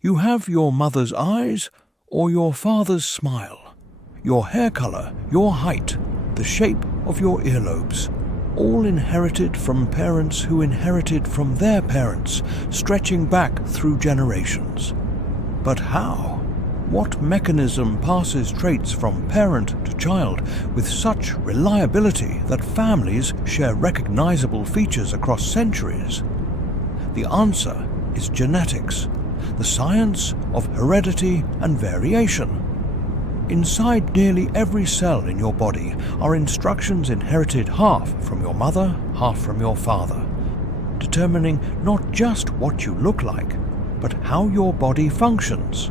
You have your mother's eyes or your father's smile, your hair color, your height, the shape of your earlobes, all inherited from parents who inherited from their parents, stretching back through generations. But how? What mechanism passes traits from parent to child with such reliability that families share recognizable features across centuries? The answer is genetics, the science of heredity and variation. Inside nearly every cell in your body are instructions inherited half from your mother, half from your father, determining not just what you look like, but how your body functions,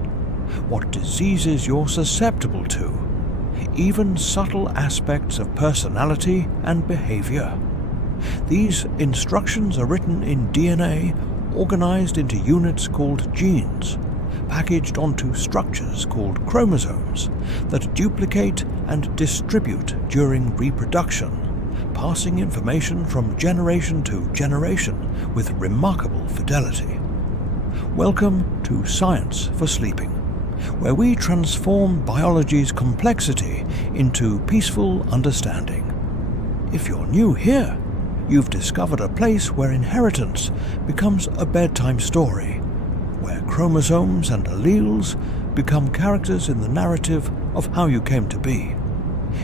what diseases you're susceptible to, even subtle aspects of personality and behavior. These instructions are written in DNA, organized into units called genes, packaged onto structures called chromosomes that duplicate and distribute during reproduction, passing information from generation to generation with remarkable fidelity. Welcome to Science for Sleeping, where we transform biology's complexity into peaceful understanding. If you're new here, you've discovered a place where inheritance becomes a bedtime story, where chromosomes and alleles become characters in the narrative of how you came to be.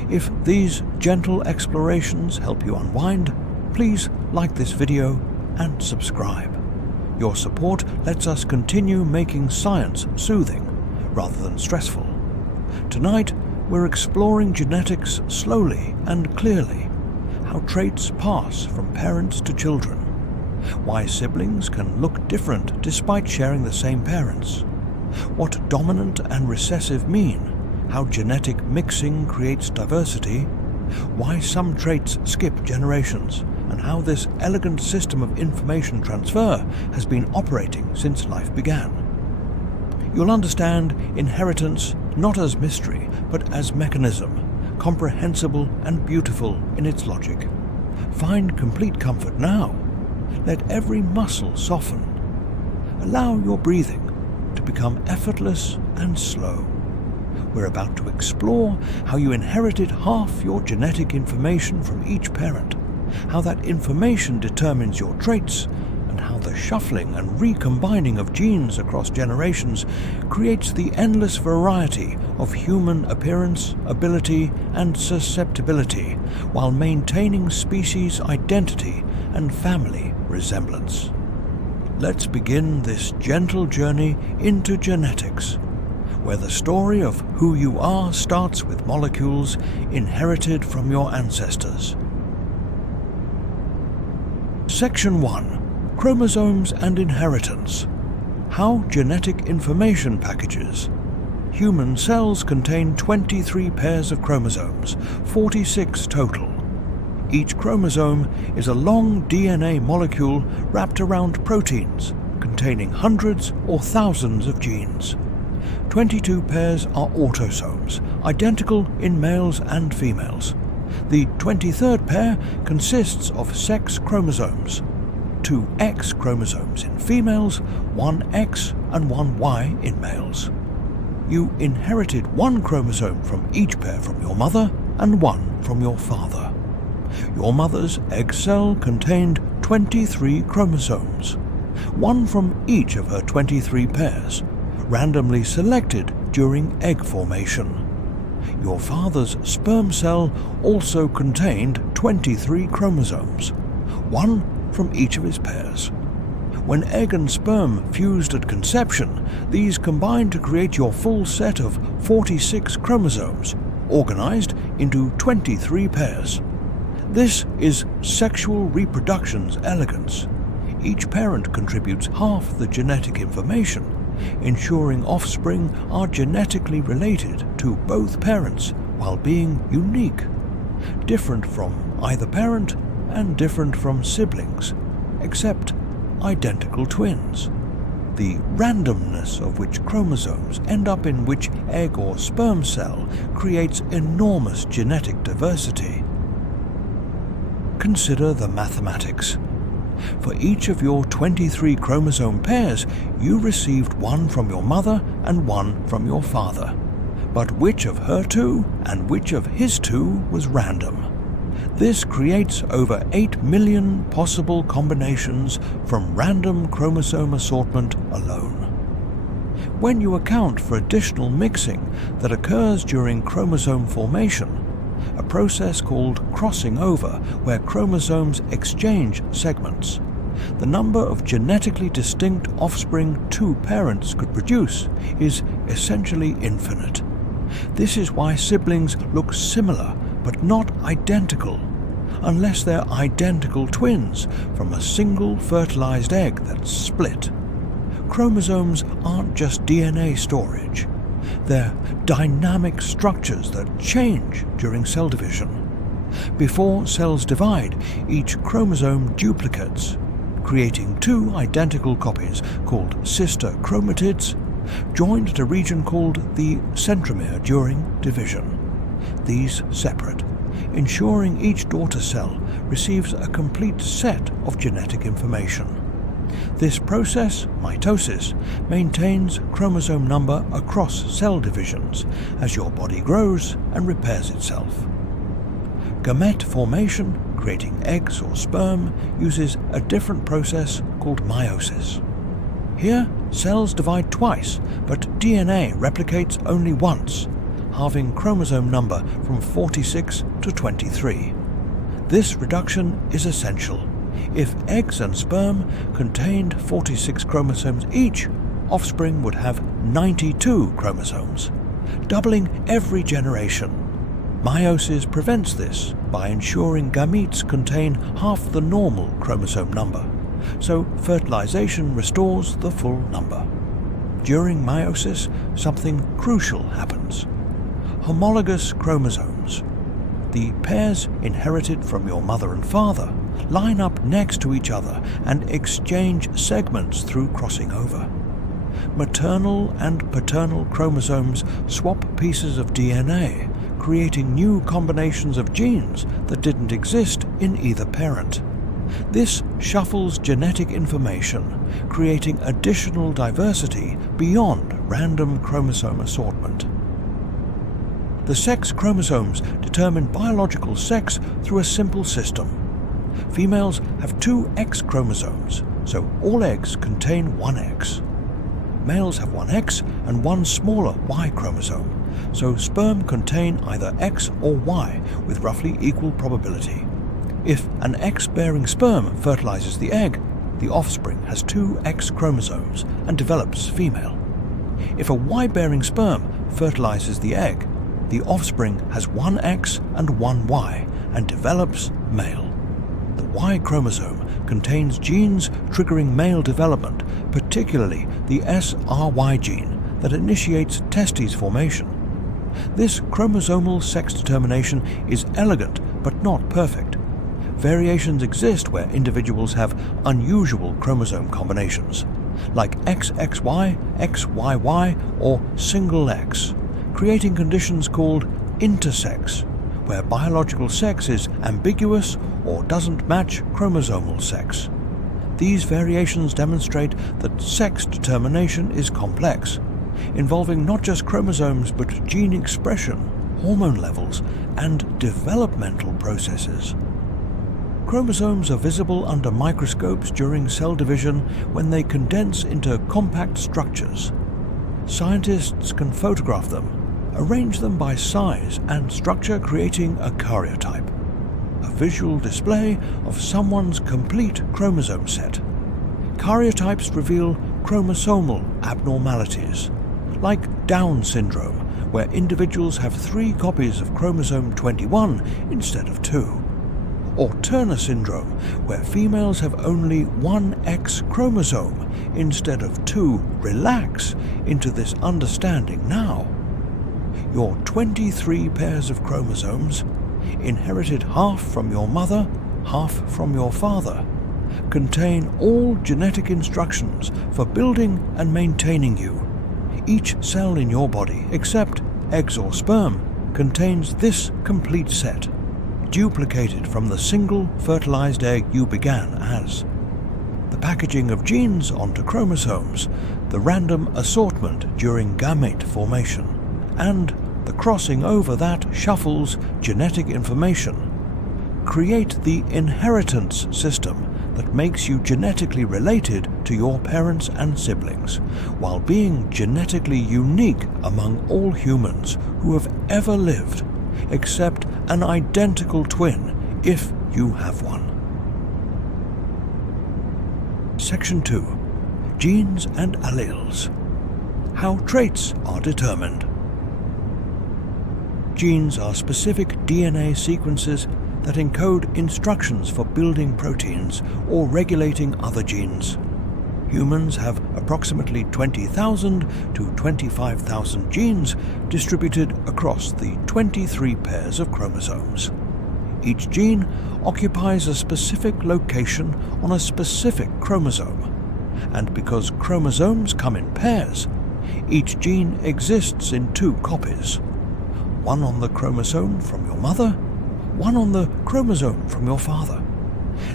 If these gentle explorations help you unwind, please like this video and subscribe. Your support lets us continue making science soothing rather than stressful. Tonight, we're exploring genetics slowly and clearly, how traits pass from parents to children, why siblings can look different despite sharing the same parents, what dominant and recessive mean, how genetic mixing creates diversity, why some traits skip generations, and how this elegant system of information transfer has been operating since life began. You'll understand inheritance not as mystery, but as mechanism, comprehensible and beautiful in its logic. Find complete comfort now. Let every muscle soften. Allow your breathing to become effortless and slow. We're about to explore how you inherited half your genetic information from each parent, how that information determines your traits, and how the shuffling and recombining of genes across generations creates the endless variety of human appearance, ability, and susceptibility, while maintaining species identity and family resemblance. Let's begin this gentle journey into genetics, where the story of who you are starts with molecules inherited from your ancestors. Section 1. Chromosomes and Inheritance. How genetic information packages. Human cells contain 23 pairs of chromosomes, 46 total. Each chromosome is a long DNA molecule wrapped around proteins, containing hundreds or thousands of genes. 22 pairs are autosomes, identical in males and females. The 23rd pair consists of sex chromosomes, 2 X chromosomes in females, 1 X and 1 Y in males. You inherited 1 chromosome from each pair from your mother and 1 from your father. Your mother's egg cell contained 23 chromosomes, 1 from each of her 23 pairs, randomly selected during egg formation. Your father's sperm cell also contained 23 chromosomes, 1 from each of his pairs. When egg and sperm fused at conception, these combined to create your full set of 46 chromosomes, organized into 23 pairs. This is sexual reproduction's elegance. Each parent contributes half the genetic information, ensuring offspring are genetically related to both parents while being unique, different from either parent and different from siblings, except identical twins. The randomness of which chromosomes end up in which egg or sperm cell creates enormous genetic diversity. Consider the mathematics. For each of your 23 chromosome pairs, you received one from your mother and one from your father. But which of her two and which of his two was random? This creates over 8 million possible combinations from random chromosome assortment alone. When you account for additional mixing that occurs during chromosome formation, a process called crossing over, where chromosomes exchange segments, the number of genetically distinct offspring two parents could produce is essentially infinite. This is why siblings look similar but not identical, unless they're identical twins from a single fertilized egg that's split. Chromosomes aren't just DNA storage. They're dynamic structures that change during cell division. Before cells divide, each chromosome duplicates, creating two identical copies called sister chromatids, joined at a region called the centromere during division. These separate, ensuring each daughter cell receives a complete set of genetic information. This process, mitosis, maintains chromosome number across cell divisions as your body grows and repairs itself. Gamete formation, creating eggs or sperm, uses a different process called meiosis. Here, cells divide twice, but DNA replicates only once, halving chromosome number from 46 to 23. This reduction is essential. If eggs and sperm contained 46 chromosomes each, offspring would have 92 chromosomes, doubling every generation. Meiosis prevents this by ensuring gametes contain half the normal chromosome number, so fertilization restores the full number. During meiosis, something crucial happens. Homologous chromosomes, the pairs inherited from your mother and father, line up next to each other and exchange segments through crossing over. Maternal and paternal chromosomes swap pieces of DNA, creating new combinations of genes that didn't exist in either parent. This shuffles genetic information, creating additional diversity beyond random chromosome assortment. The sex chromosomes determine biological sex through a simple system. Females have 2 X chromosomes, so all eggs contain 1 X. Males have 1 X and 1 smaller Y chromosome, so sperm contain either X or Y with roughly equal probability. If an X-bearing sperm fertilizes the egg, the offspring has 2 X chromosomes and develops female. If a Y-bearing sperm fertilizes the egg, the offspring has 1 X and 1 Y and develops male. The Y chromosome contains genes triggering male development, particularly the SRY gene that initiates testes formation. This chromosomal sex determination is elegant but not perfect. Variations exist where individuals have unusual chromosome combinations, like XXY, XYY, or single X, creating conditions called intersex, where biological sex is ambiguous or doesn't match chromosomal sex. These variations demonstrate that sex determination is complex, involving not just chromosomes but gene expression, hormone levels, and developmental processes. Chromosomes are visible under microscopes during cell division when they condense into compact structures. Scientists can photograph them, arrange them by size and structure, creating a karyotype, a visual display of someone's complete chromosome set. Karyotypes reveal chromosomal abnormalities, like Down syndrome, where individuals have 3 copies of chromosome 21 instead of 2. Or Turner syndrome, where females have only 1 X chromosome instead of 2. Relax into this understanding now. Your 23 pairs of chromosomes, inherited half from your mother, half from your father, contain all genetic instructions for building and maintaining you. Each cell in your body, except eggs or sperm, contains this complete set, duplicated from the single fertilized egg you began as. the packaging of genes onto chromosomes, the random assortment during gamete formation, and the crossing over that shuffles genetic information, create the inheritance system that makes you genetically related to your parents and siblings, while being genetically unique among all humans who have ever lived, except an identical twin if you have one. Section 2. Genes and alleles. How traits are determined. Genes are specific DNA sequences that encode instructions for building proteins or regulating other genes. Humans have approximately 20,000 to 25,000 genes distributed across the 23 pairs of chromosomes. Each gene occupies a specific location on a specific chromosome, and because chromosomes come in pairs, each gene exists in 2 copies, one on the chromosome from your mother, one on the chromosome from your father.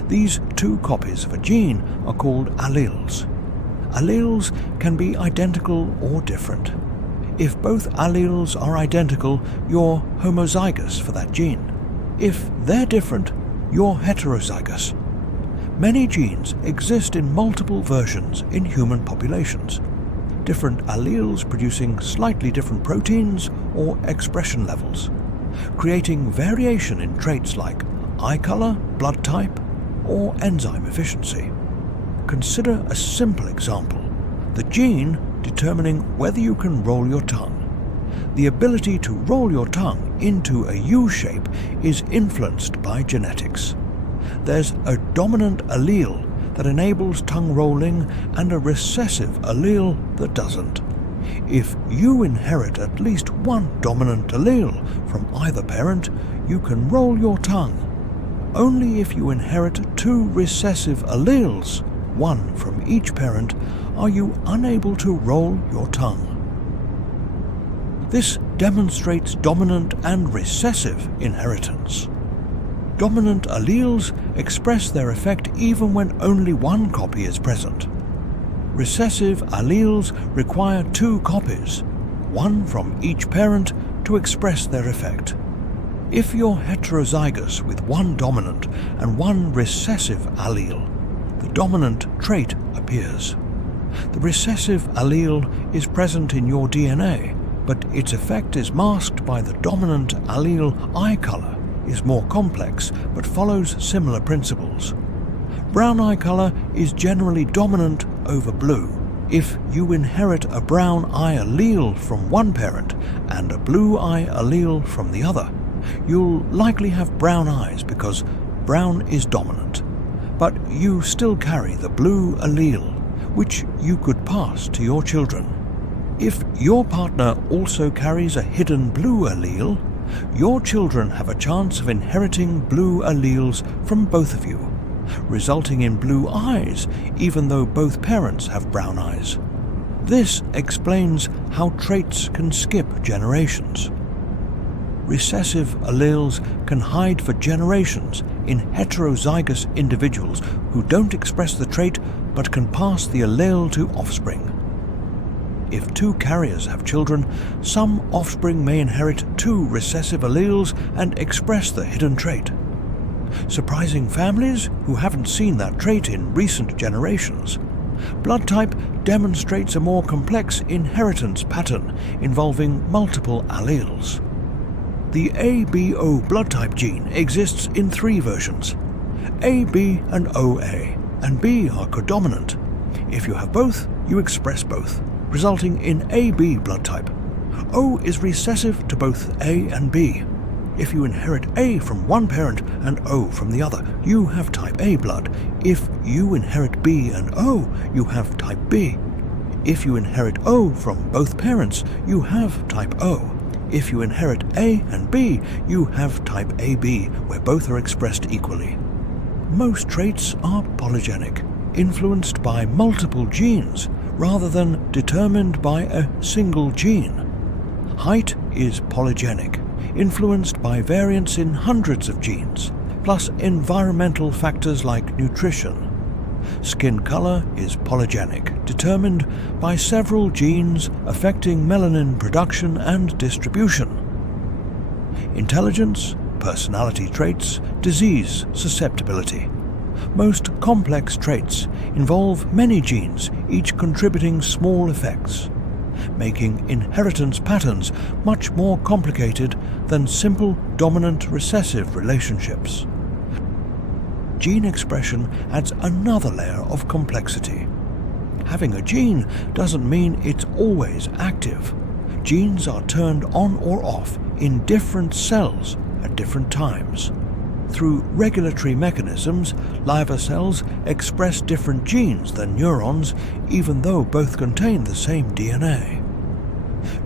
These 2 copies of a gene are called alleles. Alleles can be identical or different. If both alleles are identical, you're homozygous for that gene. If they're different, you're heterozygous. Many genes exist in multiple versions in human populations, different alleles producing slightly different proteins or expression levels, creating variation in traits like eye color, blood type, or enzyme efficiency. Consider a simple example: the gene determining whether you can roll your tongue. The ability to roll your tongue into a U shape is influenced by genetics. There's a dominant allele that enables tongue rolling and a recessive allele that doesn't. If you inherit at least one dominant allele from either parent, you can roll your tongue. Only if you inherit 2 recessive alleles, one from each parent, are you unable to roll your tongue. This demonstrates dominant and recessive inheritance. Dominant alleles express their effect even when only one copy is present. Recessive alleles require 2 copies, one from each parent, to express their effect. If you're heterozygous with one dominant and one recessive allele, the dominant trait appears. The recessive allele is present in your DNA, but its effect is masked by the dominant allele. Eye color is more complex but follows similar principles. Brown eye color is generally dominant over blue. If you inherit a brown eye allele from one parent and a blue eye allele from the other, you'll likely have brown eyes because brown is dominant. But you still carry the blue allele, which you could pass to your children. If your partner also carries a hidden blue allele, your children have a chance of inheriting blue alleles from both of you, resulting in blue eyes even though both parents have brown eyes. This explains how traits can skip generations. Recessive alleles can hide for generations in heterozygous individuals who don't express the trait but can pass the allele to offspring. If 2 carriers have children, some offspring may inherit 2 recessive alleles and express the hidden trait. Surprising families who haven't seen that trait in recent generations. Blood type demonstrates a more complex inheritance pattern involving multiple alleles. The ABO blood type gene exists in 3 versions. AB and OA, and B are codominant. If you have both, you express both, resulting in AB blood type. O is recessive to both A and B. If you inherit A from one parent and O from the other, you have type A blood. If you inherit B and O, you have type B. If you inherit O from both parents, you have type O. If you inherit A and B, you have type AB, where both are expressed equally. Most traits are polygenic, influenced by multiple genes, rather than determined by a single gene. Height is polygenic, influenced by variants in hundreds of genes, plus environmental factors like nutrition. Skin color is polygenic, determined by several genes affecting melanin production and distribution. Intelligence, personality traits, disease susceptibility. Most complex traits involve many genes, each contributing small effects, making inheritance patterns much more complicated than simple dominant-recessive relationships. Gene expression adds another layer of complexity. Having a gene doesn't mean it's always active. Genes are turned on or off in different cells at different times. Through regulatory mechanisms, liver cells express different genes than neurons, even though both contain the same DNA.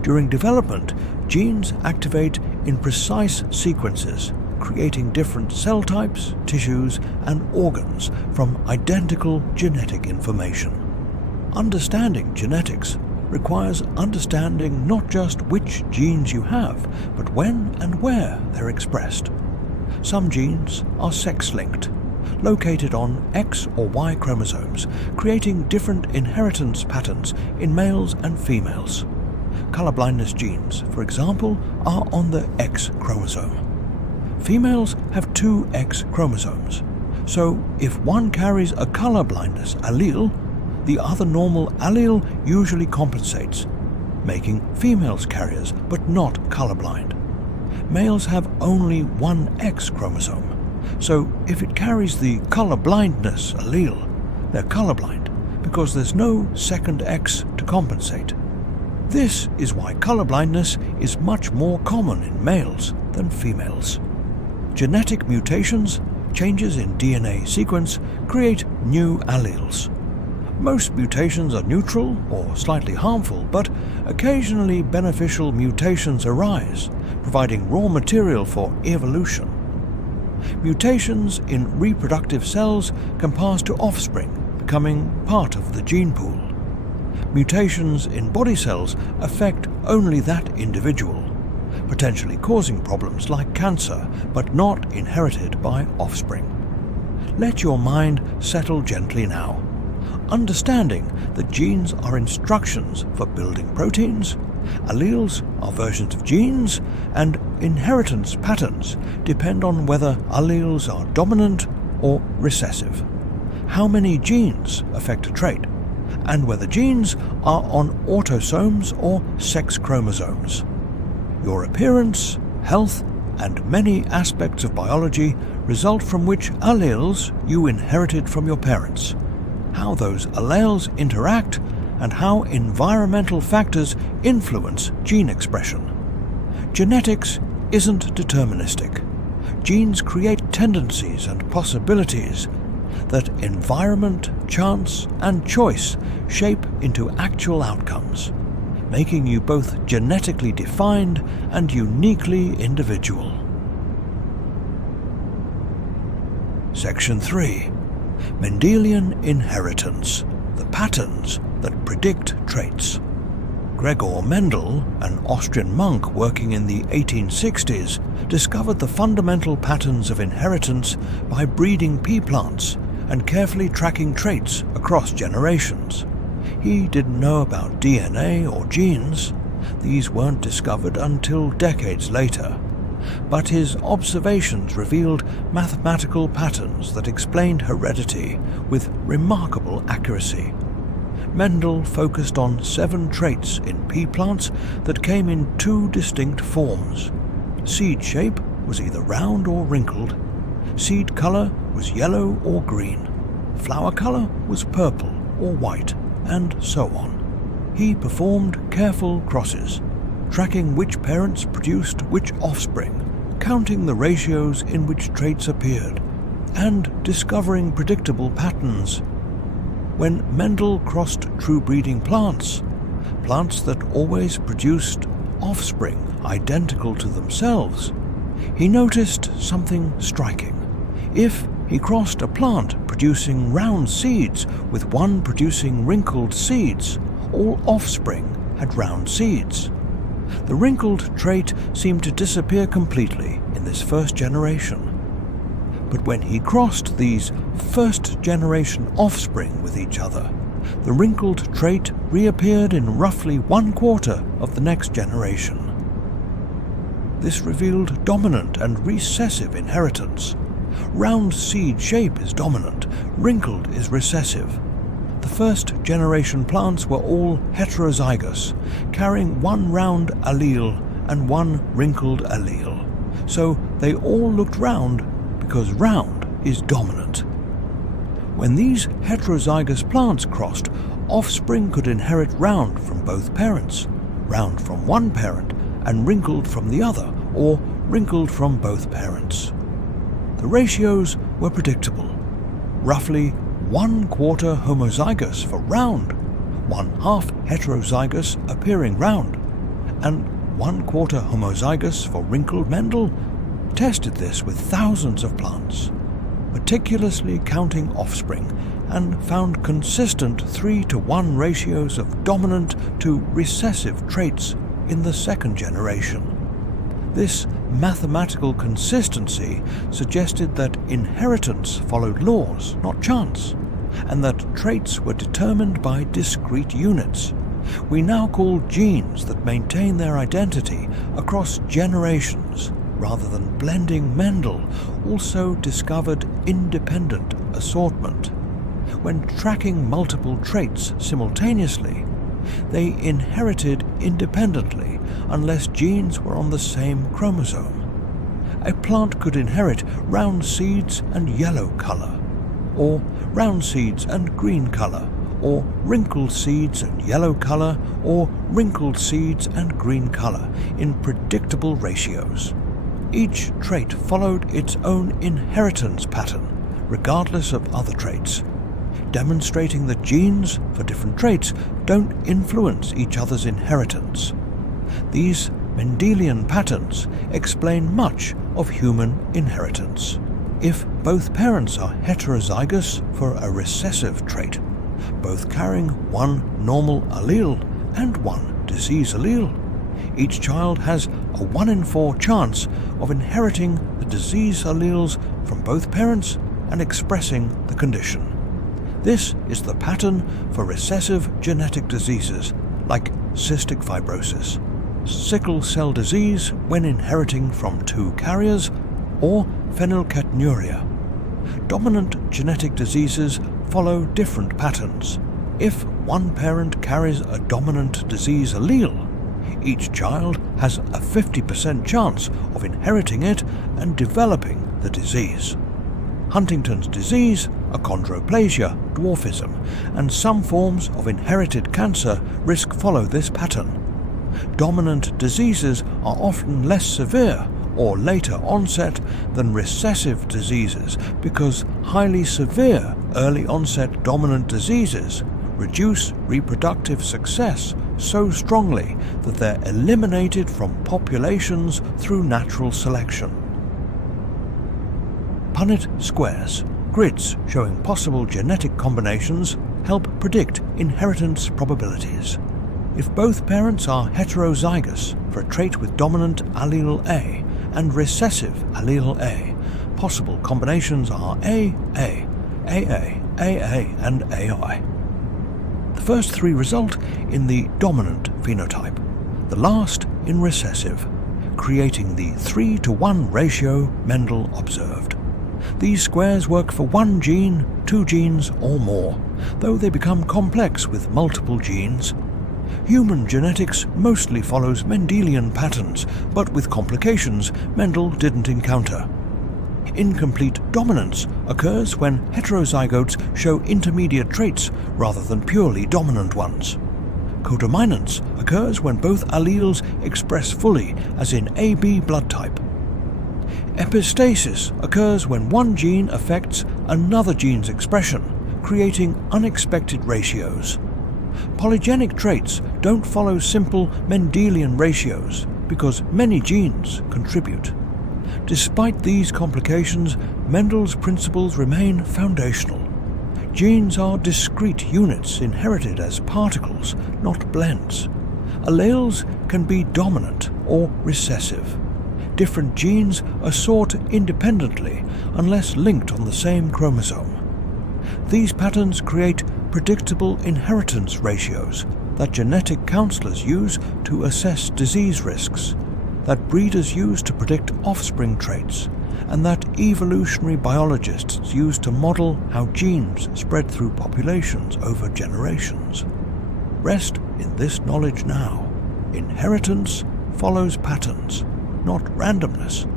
During development, genes activate in precise sequences, creating different cell types, tissues, and organs from identical genetic information. Understanding genetics requires understanding not just which genes you have, but when and where they're expressed. Some genes are sex-linked, located on X or Y chromosomes, creating different inheritance patterns in males and females. Colorblindness genes, for example, are on the X chromosome. Females have two X chromosomes, so if one carries a colorblindness allele, the other normal allele usually compensates, making females carriers but not colorblind. Males have only one X chromosome, so if it carries the colorblindness allele, they're colorblind because there's no second X to compensate. This is why colorblindness is much more common in males than females. Genetic mutations, changes in DNA sequence, create new alleles. Most mutations are neutral or slightly harmful, but occasionally beneficial mutations arise, providing raw material for evolution. Mutations in reproductive cells can pass to offspring, becoming part of the gene pool. Mutations in body cells affect only that individual, potentially causing problems like cancer, but not inherited by offspring. Let your mind settle gently now, understanding that genes are instructions for building proteins, alleles are versions of genes, and inheritance patterns depend on whether alleles are dominant or recessive, how many genes affect a trait, and whether genes are on autosomes or sex chromosomes. Your appearance, health, and many aspects of biology result from which alleles you inherited from your parents, how those alleles interact, and how environmental factors influence gene expression. Genetics isn't deterministic. Genes create tendencies and possibilities that environment, chance, and choice shape into actual outcomes, making you both genetically defined and uniquely individual. Section 3. Mendelian inheritance, the patterns that predict traits. Gregor Mendel, an Austrian monk working in the 1860s, discovered the fundamental patterns of inheritance by breeding pea plants and carefully tracking traits across generations. He didn't know about DNA or genes. These weren't discovered until decades later. But his observations revealed mathematical patterns that explained heredity with remarkable accuracy. Mendel focused on 7 traits in pea plants that came in 2 distinct forms. Seed shape was either round or wrinkled. Seed color was yellow or green. Flower color was purple or white, and so on. He performed careful crosses, tracking which parents produced which offspring, counting the ratios in which traits appeared, and discovering predictable patterns. When Mendel crossed true-breeding plants that always produced offspring identical to themselves, he noticed something striking. If he crossed a plant producing round seeds with one producing wrinkled seeds, all offspring had round seeds. The wrinkled trait seemed to disappear completely in this first generation. But when he crossed these first-generation offspring with each other, the wrinkled trait reappeared in roughly 1/4 of the next generation. This revealed dominant and recessive inheritance. Round seed shape is dominant, wrinkled is recessive. The first-generation plants were all heterozygous, carrying one round allele and one wrinkled allele. So they all looked round because round is dominant. When these heterozygous plants crossed, offspring could inherit round from both parents, round from one parent and wrinkled from the other, or wrinkled from both parents. The ratios were predictable. Roughly 1/4 homozygous for round, 1/2 heterozygous appearing round, and 1/4 homozygous for wrinkled. Mendel tested this with thousands of plants, meticulously counting offspring, and found consistent 3-to-1 ratios of dominant to recessive traits in the second generation. This mathematical consistency suggested that inheritance followed laws, not chance, and that traits were determined by discrete units. We now call genes that maintain their identity across generations rather than blending. Mendel also discovered independent assortment. When tracking multiple traits simultaneously, they inherited independently unless genes were on the same chromosome. A plant could inherit round seeds and yellow color, or round seeds and green color, or wrinkled seeds and yellow color, or wrinkled seeds and green color in predictable ratios. Each trait followed its own inheritance pattern, regardless of other traits, demonstrating that genes for different traits don't influence each other's inheritance. These Mendelian patterns explain much of human inheritance. If both parents are heterozygous for a recessive trait, both carrying one normal allele and one disease allele, each child has a 1 in 4 chance of inheriting the disease alleles from both parents and expressing the condition. This is the pattern for recessive genetic diseases like cystic fibrosis, sickle cell disease when inheriting from 2 carriers, or phenylketonuria. Dominant genetic diseases follow different patterns. If one parent carries a dominant disease allele, each child has a 50% chance of inheriting it and developing the disease. Huntington's disease, achondroplasia, dwarfism, and some forms of inherited cancer risk follow this pattern. Dominant diseases are often less severe or later onset than recessive diseases because highly severe early onset dominant diseases reduce reproductive success so strongly that they're eliminated from populations through natural selection. Punnett squares, grids showing possible genetic combinations, help predict inheritance probabilities. If both parents are heterozygous for a trait with dominant allele A and recessive allele A, possible combinations are AA, and AI. The first 3 result in the dominant phenotype, the last in recessive, creating the 3-to-1 ratio Mendel observed. These squares work for 1 gene, 2 genes, or more, though they become complex with multiple genes. Human genetics mostly follows Mendelian patterns, but with complications Mendel didn't encounter. Incomplete dominance occurs when heterozygotes show intermediate traits rather than purely dominant ones. Codominance occurs when both alleles express fully, as in AB blood type. Epistasis occurs when one gene affects another gene's expression, creating unexpected ratios. Polygenic traits don't follow simple Mendelian ratios because many genes contribute. Despite these complications, Mendel's principles remain foundational. Genes are discrete units inherited as particles, not blends. Alleles can be dominant or recessive. different genes assort independently unless linked on the same chromosome. These patterns create predictable inheritance ratios that genetic counselors use to assess disease risks, that breeders use to predict offspring traits, and that evolutionary biologists use to model how genes spread through populations over generations. Rest in this knowledge now. Inheritance follows patterns, not randomness.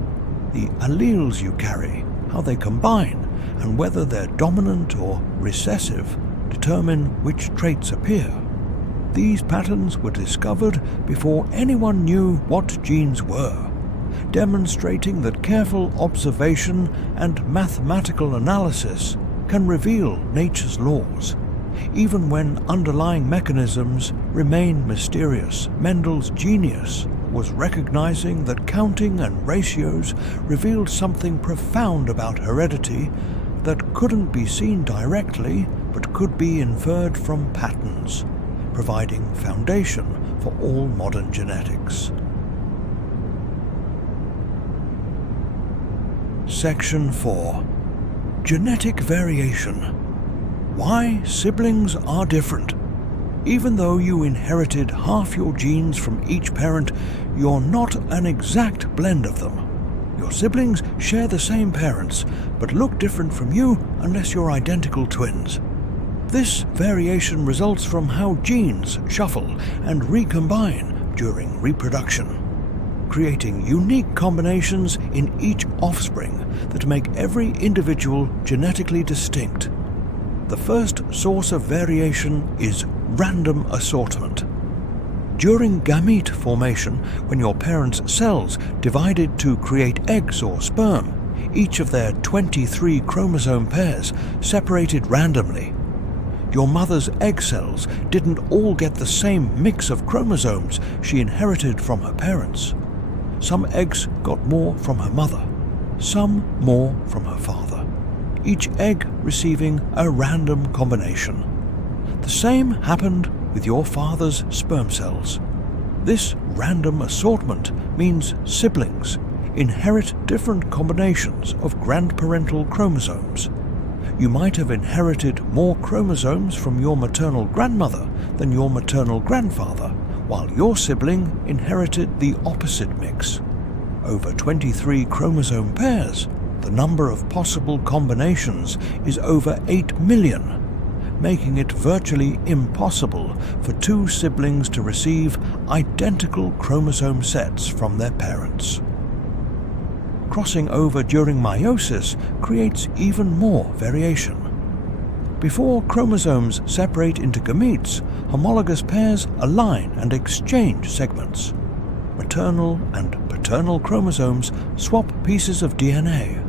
The alleles you carry, how they combine, and whether they're dominant or recessive determine which traits appear. These patterns were discovered before anyone knew what genes were, demonstrating that careful observation and mathematical analysis can reveal nature's laws, even when underlying mechanisms remain mysterious. Mendel's genius was recognizing that counting and ratios revealed something profound about heredity that couldn't be seen directly but could be inferred from patterns, providing foundation for all modern genetics. Section 4. Genetic variation. Why siblings are different. Even though you inherited half your genes from each parent, you're not an exact blend of them. Your siblings share the same parents, but look different from you unless you're identical twins. This variation results from how genes shuffle and recombine during reproduction, creating unique combinations in each offspring that make every individual genetically distinct. The first source of variation is random assortment. During gamete formation, when your parents' cells divided to create eggs or sperm, each of their 23 chromosome pairs separated randomly. Your mother's egg cells didn't all get the same mix of chromosomes she inherited from her parents. Some eggs got more from her mother, some more from her father, each egg receiving a random combination. The same happened with your father's sperm cells. This random assortment means siblings inherit different combinations of grandparental chromosomes. You might have inherited more chromosomes from your maternal grandmother than your maternal grandfather, while your sibling inherited the opposite mix. Over 23 chromosome pairs, the number of possible combinations is over 8 million, making it virtually impossible for two siblings to receive identical chromosome sets from their parents. Crossing over during meiosis creates even more variation. Before chromosomes separate into gametes, homologous pairs align and exchange segments. Maternal and paternal chromosomes swap pieces of DNA.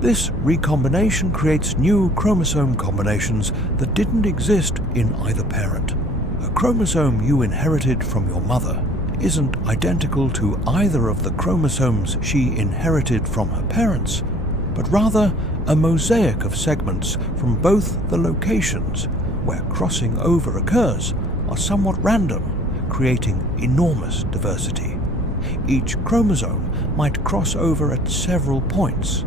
This recombination creates new chromosome combinations that didn't exist in either parent. A chromosome you inherited from your mother isn't identical to either of the chromosomes she inherited from her parents, but rather a mosaic of segments from both the locations where crossing over occurs are somewhat random, creating enormous diversity. Each chromosome might cross over at several points,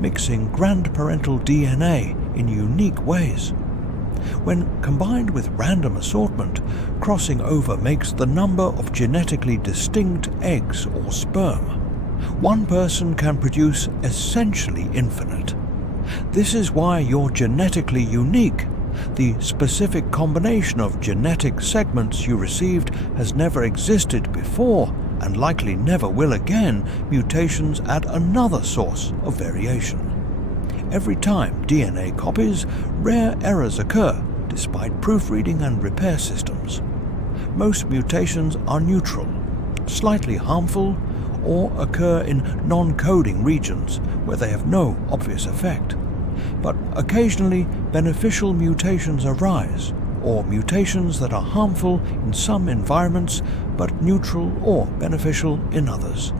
mixing grandparental DNA in unique ways. When combined with random assortment, crossing over makes the number of genetically distinct eggs or sperm. One person can produce essentially infinite. This is why you're genetically unique. The specific combination of genetic segments you received has never existed before, and likely never will again. Mutations add another source of variation. Every time DNA copies, rare errors occur, despite proofreading and repair systems. Most mutations are neutral, slightly harmful, or occur in non-coding regions where they have no obvious effect. But occasionally, beneficial mutations arise, or mutations that are harmful in some environments but neutral or beneficial in others.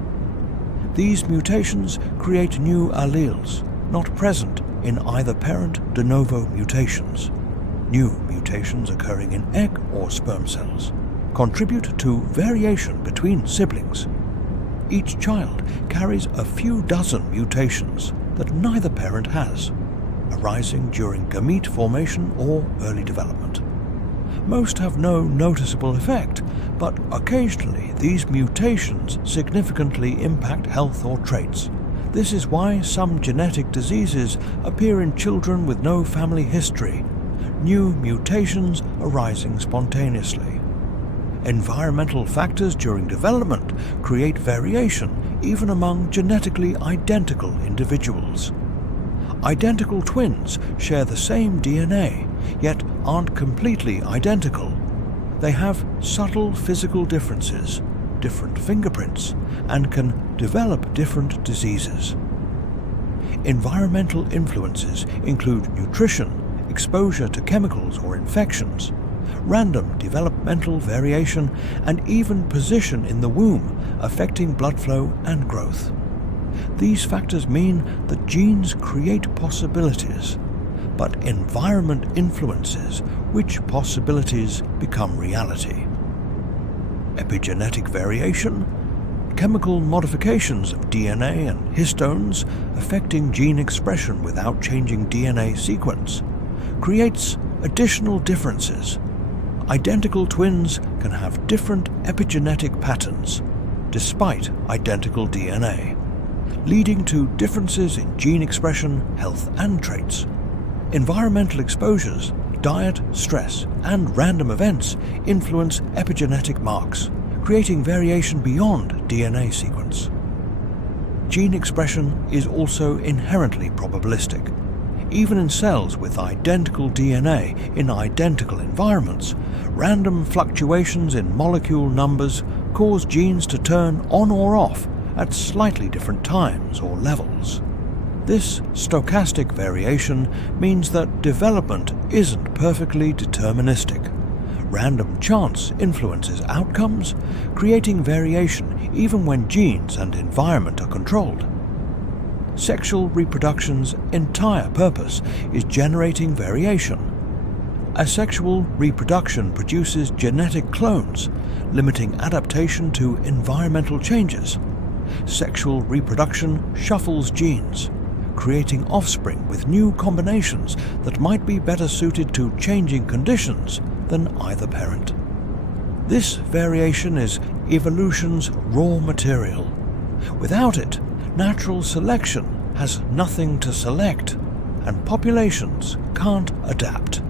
These mutations create new alleles, not present in either parent de novo mutations. New mutations occurring in egg or sperm cells contribute to variation between siblings. each child carries a few dozen mutations that neither parent has, arising during gamete formation or early development. Most have no noticeable effect, but occasionally these mutations significantly impact health or traits. This is why some genetic diseases appear in children with no family history, new mutations arising spontaneously. Environmental factors during development create variation even among genetically identical individuals. Identical twins share the same DNA, yet aren't completely identical. They have subtle physical differences, different fingerprints, and can develop different diseases. Environmental influences include nutrition, exposure to chemicals or infections, random developmental variation, and even position in the womb affecting blood flow and growth. These factors mean that genes create possibilities, but environment influences which possibilities become reality. Epigenetic variation, chemical modifications of DNA and histones affecting gene expression without changing DNA sequence, creates additional differences. Identical twins can have different epigenetic patterns, despite identical DNA, leading to differences in gene expression, health, and traits. Environmental exposures, diet, stress, and random events influence epigenetic marks, creating variation beyond DNA sequence. Gene expression is also inherently probabilistic. Even in cells with identical DNA in identical environments, random fluctuations in molecule numbers cause genes to turn on or off at slightly different times or levels. This stochastic variation means that development isn't perfectly deterministic. Random chance influences outcomes, creating variation even when genes and environment are controlled. Sexual reproduction's entire purpose is generating variation. Asexual reproduction produces genetic clones, limiting adaptation to environmental changes. Sexual reproduction shuffles genes, creating offspring with new combinations that might be better suited to changing conditions than either parent. This variation is evolution's raw material. Without it, natural selection has nothing to select, and populations can't adapt.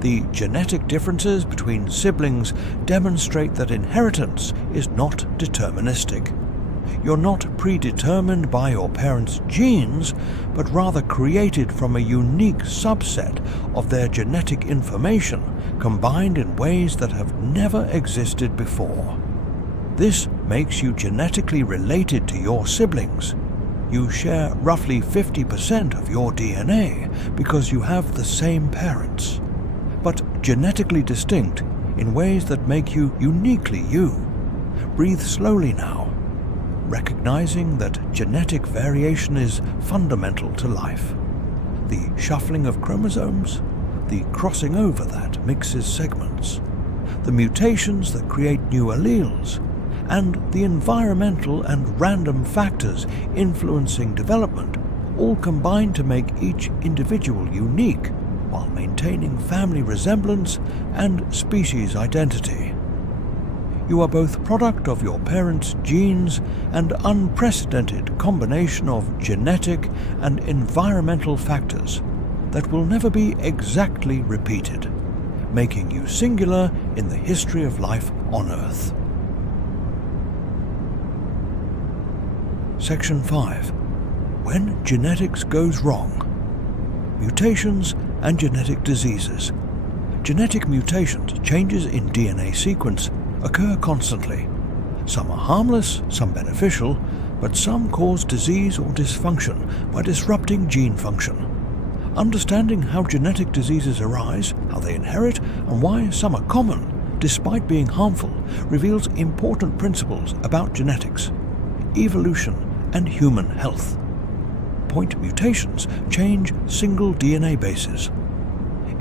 The genetic differences between siblings demonstrate that inheritance is not deterministic. You're not predetermined by your parents' genes, but rather created from a unique subset of their genetic information combined in ways that have never existed before. This makes you genetically related to your siblings. You share roughly 50% of your DNA because you have the same parents, but genetically distinct in ways that make you uniquely you. Breathe slowly now, recognizing that genetic variation is fundamental to life. The shuffling of chromosomes, the crossing over that mixes segments, the mutations that create new alleles, and the environmental and random factors influencing development all combine to make each individual unique while maintaining family resemblance and species identity. You are both product of your parents' genes and unprecedented combination of genetic and environmental factors that will never be exactly repeated, making you singular in the history of life on Earth. Section 5. When genetics goes wrong. Mutations and genetic diseases. Genetic mutations, changes in DNA sequence, occur constantly. Some are harmless, some beneficial, but some cause disease or dysfunction by disrupting gene function. Understanding how genetic diseases arise, how they inherit, and why some are common, despite being harmful, reveals important principles about genetics, evolution, and human health. Point mutations change single DNA bases.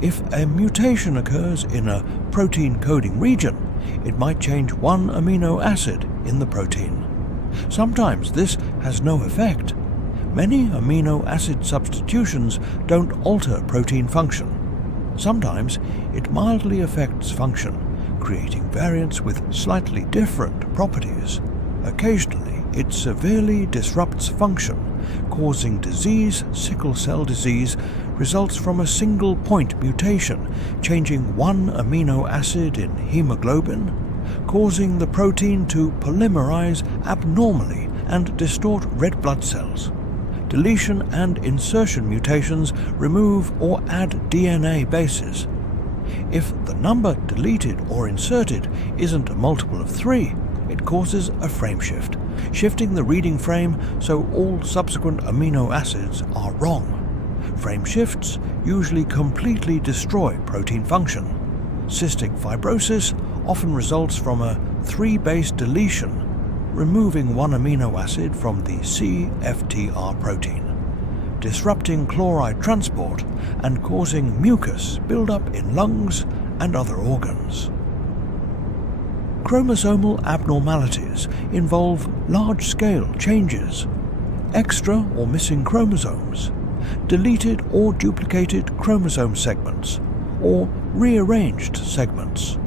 If a mutation occurs in a protein coding region, it might change one amino acid in the protein. Sometimes this has no effect. Many amino acid substitutions don't alter protein function. Sometimes it mildly affects function, creating variants with slightly different properties. Occasionally, it severely disrupts function, causing disease. Sickle cell disease results from a single point mutation, changing one amino acid in hemoglobin, causing the protein to polymerize abnormally and distort red blood cells. Deletion and insertion mutations remove or add DNA bases. If the number deleted or inserted isn't a multiple of 3, it causes a frame shift, shifting the reading frame so all subsequent amino acids are wrong. Frame shifts usually completely destroy protein function. Cystic fibrosis often results from a 3-base deletion, removing one amino acid from the CFTR protein, disrupting chloride transport and causing mucus buildup in lungs and other organs. Chromosomal abnormalities involve large-scale changes, extra or missing chromosomes, deleted or duplicated chromosome segments, or rearranged segments.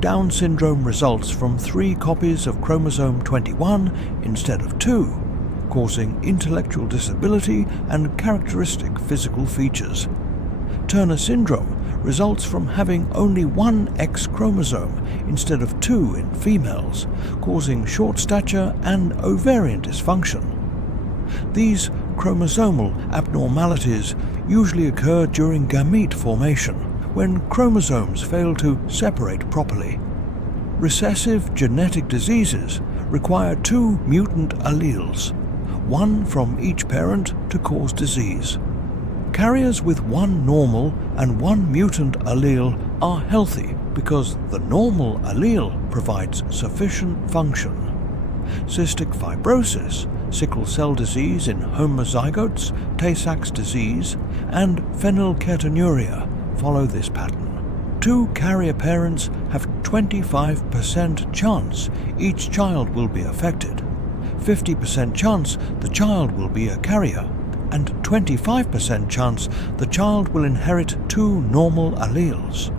Down syndrome results from 3 copies of chromosome 21 instead of 2, causing intellectual disability and characteristic physical features. Turner syndrome results from having only 1 X chromosome instead of 2 in females, causing short stature and ovarian dysfunction. These chromosomal abnormalities usually occur during gamete formation, when chromosomes fail to separate properly. Recessive genetic diseases require 2 mutant alleles, one from each parent, to cause disease. Carriers with 1 normal and 1 mutant allele are healthy because the normal allele provides sufficient function. Cystic fibrosis, sickle cell disease in homozygotes, Tay-Sachs disease, and phenylketonuria follow this pattern. 2 carrier parents have 25% chance each child will be affected, 50% chance the child will be a carrier, and 25% chance the child will inherit 2 normal alleles.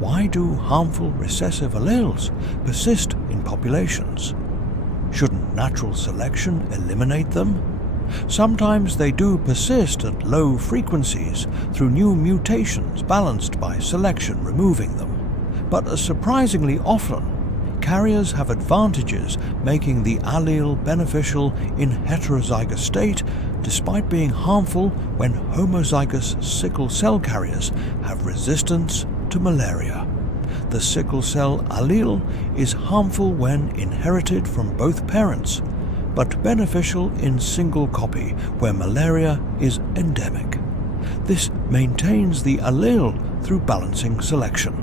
Why do harmful recessive alleles persist in populations? Shouldn't natural selection eliminate them? Sometimes they do persist at low frequencies through new mutations balanced by selection removing them. But surprisingly often, carriers have advantages, making the allele beneficial in heterozygous state, despite being harmful when homozygous sickle cell carriers have resistance to malaria. The sickle cell allele is harmful when inherited from both parents, but beneficial in single copy where malaria is endemic. This maintains the allele through balancing selection.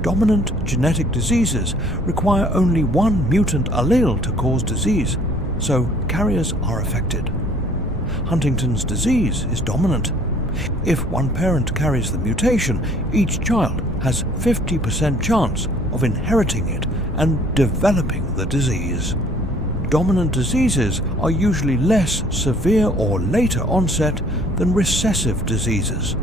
Dominant genetic diseases require only 1 mutant allele to cause disease, so carriers are affected. Huntington's disease is dominant. If one parent carries the mutation, each child has 50% chance of inheriting it and developing the disease. Dominant diseases are usually less severe or later onset than recessive diseases,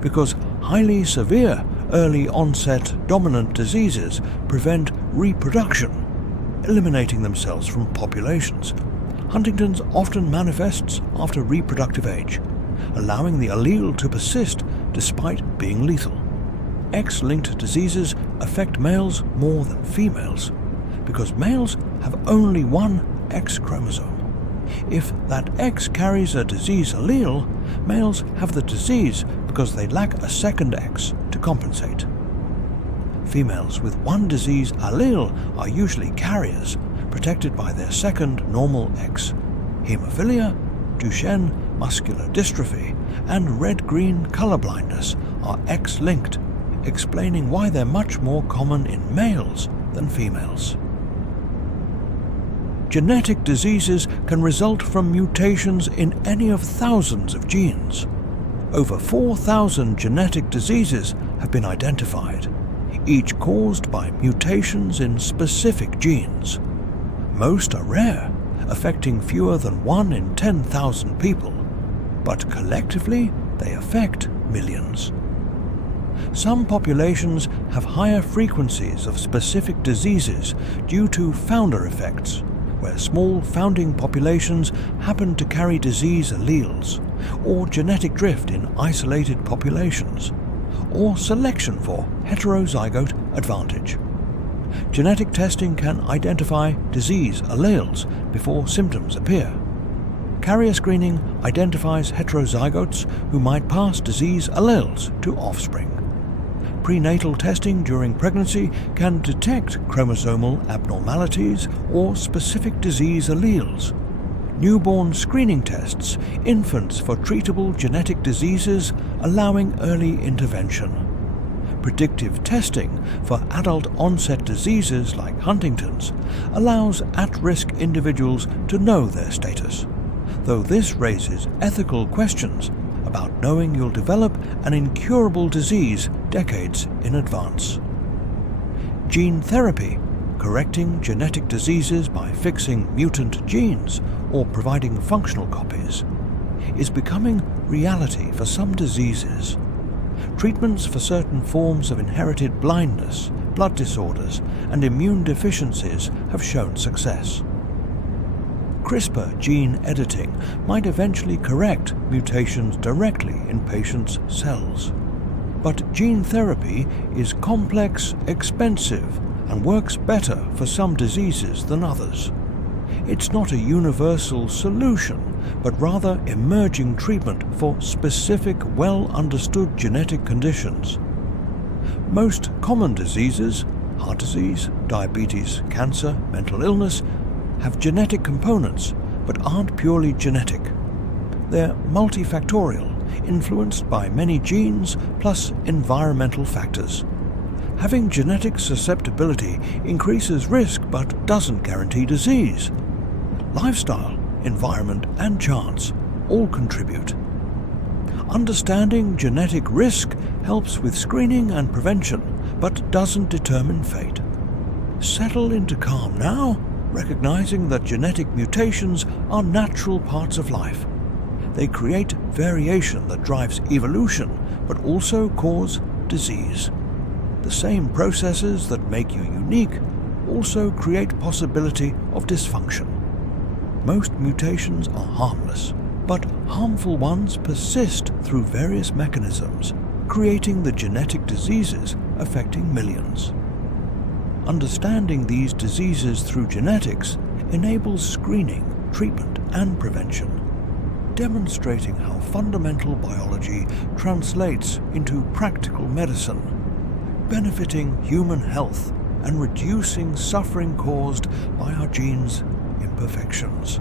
because highly severe early onset dominant diseases prevent reproduction, eliminating themselves from populations. Huntington's often manifests after reproductive age, allowing the allele to persist despite being lethal. X-linked diseases affect males more than females, because males have only 1 X chromosome. If that X carries a disease allele, males have the disease because they lack a second X to compensate. Females with 1 disease allele are usually carriers, protected by their second normal X. Hemophilia, Duchenne muscular dystrophy, and red-green color blindness are X-linked, explaining why they're much more common in males than females. Genetic diseases can result from mutations in any of thousands of genes. Over 4,000 genetic diseases have been identified, each caused by mutations in specific genes. Most are rare, affecting fewer than 1 in 10,000 people, but collectively they affect millions. Some populations have higher frequencies of specific diseases due to founder effects, where small founding populations happen to carry disease alleles, or genetic drift in isolated populations, or selection for heterozygote advantage. Genetic testing can identify disease alleles before symptoms appear. Carrier screening identifies heterozygotes who might pass disease alleles to offspring. Prenatal testing during pregnancy can detect chromosomal abnormalities or specific disease alleles. Newborn screening tests infants for treatable genetic diseases, allowing early intervention. Predictive testing for adult-onset diseases like Huntington's allows at-risk individuals to know their status, though this raises ethical questions about knowing you'll develop an incurable disease decades in advance. Gene therapy, correcting genetic diseases by fixing mutant genes or providing functional copies, is becoming reality for some diseases. Treatments for certain forms of inherited blindness, blood disorders, and immune deficiencies have shown success. CRISPR gene editing might eventually correct mutations directly in patients' cells. But gene therapy is complex, expensive, and works better for some diseases than others. It's not a universal solution, but rather emerging treatment for specific, well-understood genetic conditions. Most common diseases, heart disease, diabetes, cancer, mental illness, have genetic components, but aren't purely genetic. They're multifactorial, influenced by many genes plus environmental factors. Having genetic susceptibility increases risk but doesn't guarantee disease. Lifestyle, environment, and chance all contribute. Understanding genetic risk helps with screening and prevention, but doesn't determine fate. Settle into calm now, recognizing that genetic mutations are natural parts of life. They create variation that drives evolution, but also cause disease. The same processes that make you unique also create possibility of dysfunction. Most mutations are harmless, but harmful ones persist through various mechanisms, creating the genetic diseases affecting millions. Understanding these diseases through genetics enables screening, treatment, and prevention, demonstrating how fundamental biology translates into practical medicine, benefiting human health and reducing suffering caused by our genes' imperfections.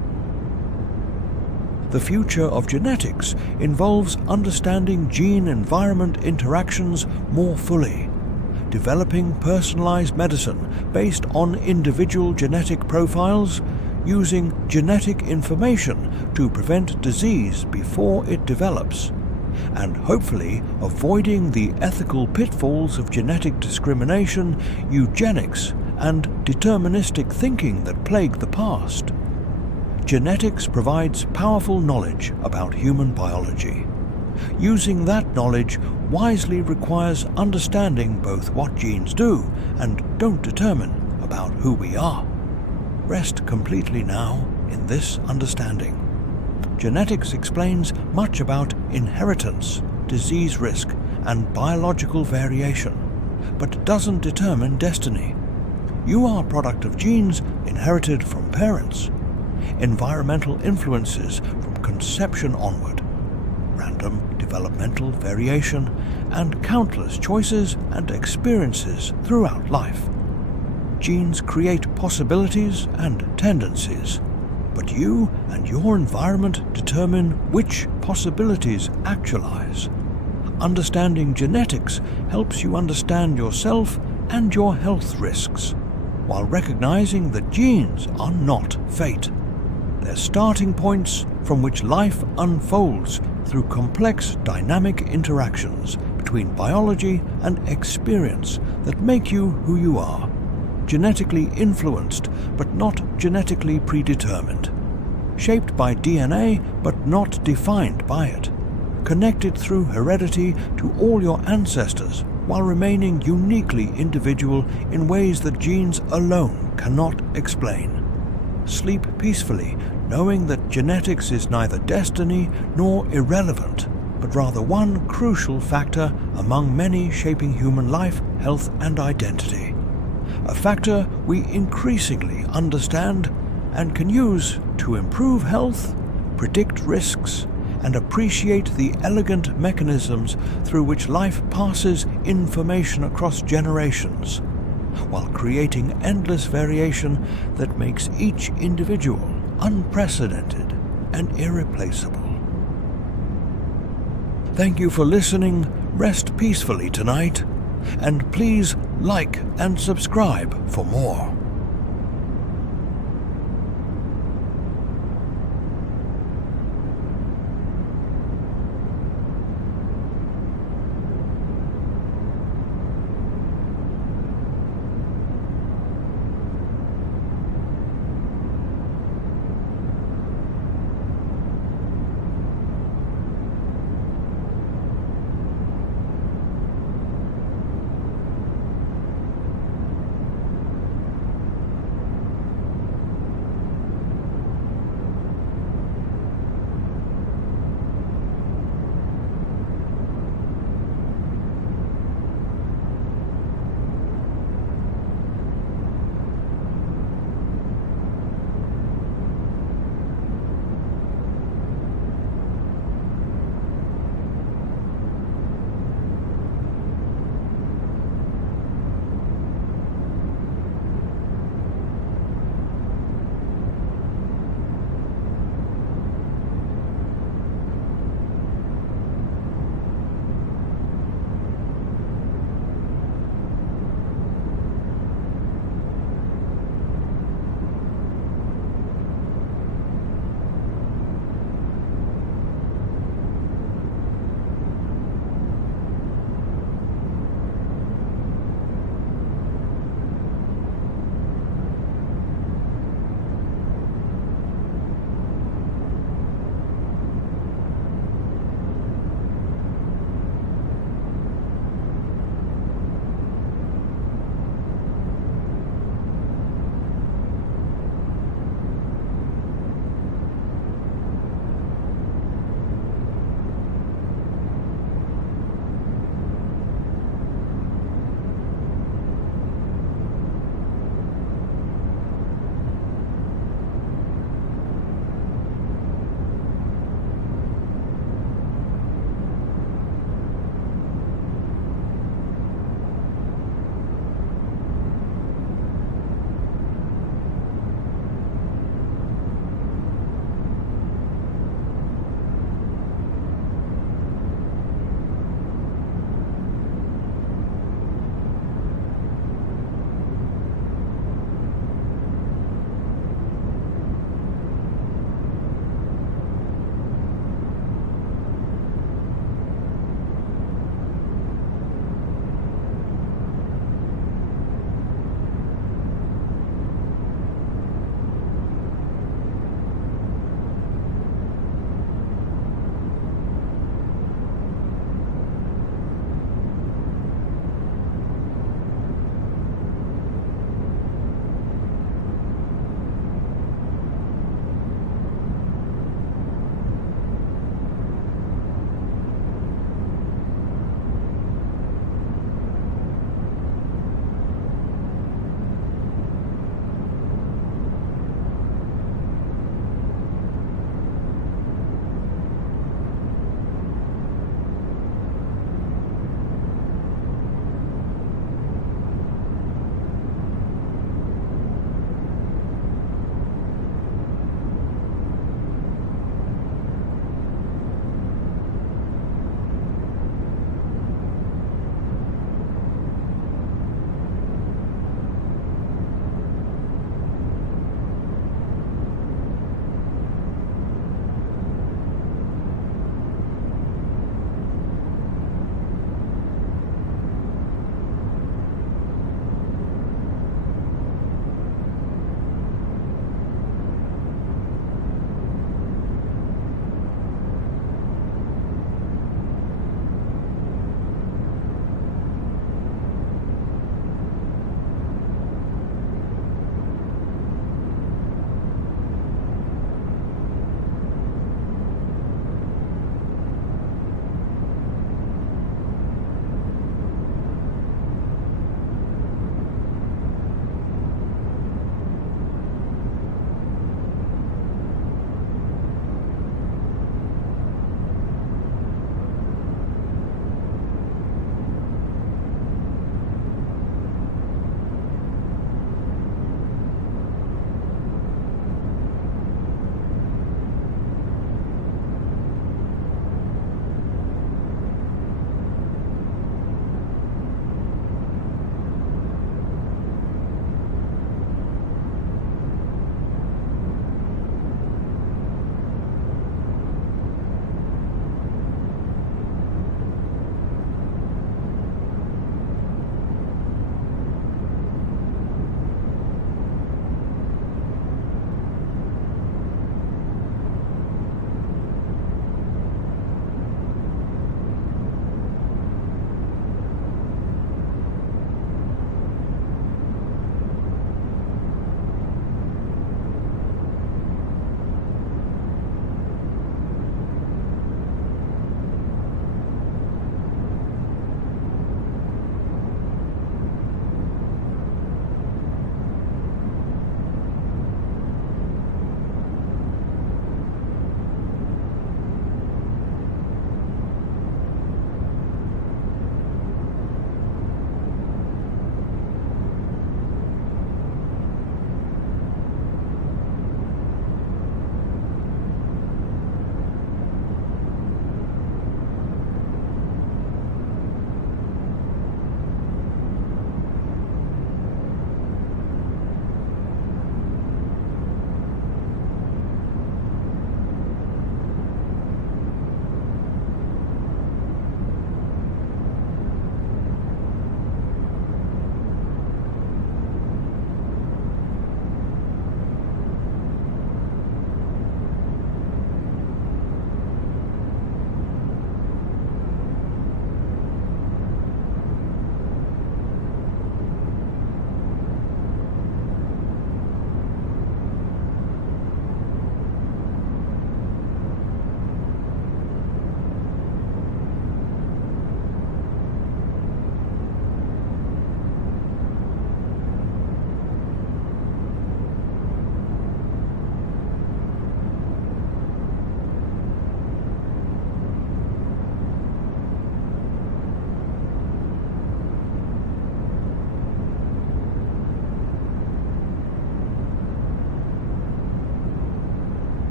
The future of genetics involves understanding gene-environment interactions more fully, developing personalized medicine based on individual genetic profiles, using genetic information to prevent disease before it develops, and hopefully avoiding the ethical pitfalls of genetic discrimination, eugenics, and deterministic thinking that plagued the past. Genetics provides powerful knowledge about human biology. Using that knowledge wisely requires understanding both what genes do and don't determine about who we are. Rest completely now in this understanding. Genetics explains much about inheritance, disease risk, and biological variation, but doesn't determine destiny. You are a product of genes inherited from parents, environmental influences from conception onward, random developmental variation, and countless choices and experiences throughout life. Genes create possibilities and tendencies, but you and your environment determine which possibilities actualize. Understanding genetics helps you understand yourself and your health risks, while recognizing that genes are not fate. They're starting points from which life unfolds through complex dynamic interactions between biology and experience that make you who you are. genetically influenced but not genetically predetermined, shaped by DNA but not defined by it, connected through heredity to all your ancestors while remaining uniquely individual in ways that genes alone cannot explain. Sleep peacefully, knowing that genetics is neither destiny nor irrelevant, but rather one crucial factor among many shaping human life, health, and identity. A factor we increasingly understand and can use to improve health, predict risks, and appreciate the elegant mechanisms through which life passes information across generations, while creating endless variation that makes each individual unprecedented and irreplaceable. Thank you for listening. Rest peacefully tonight, and please like and subscribe for more.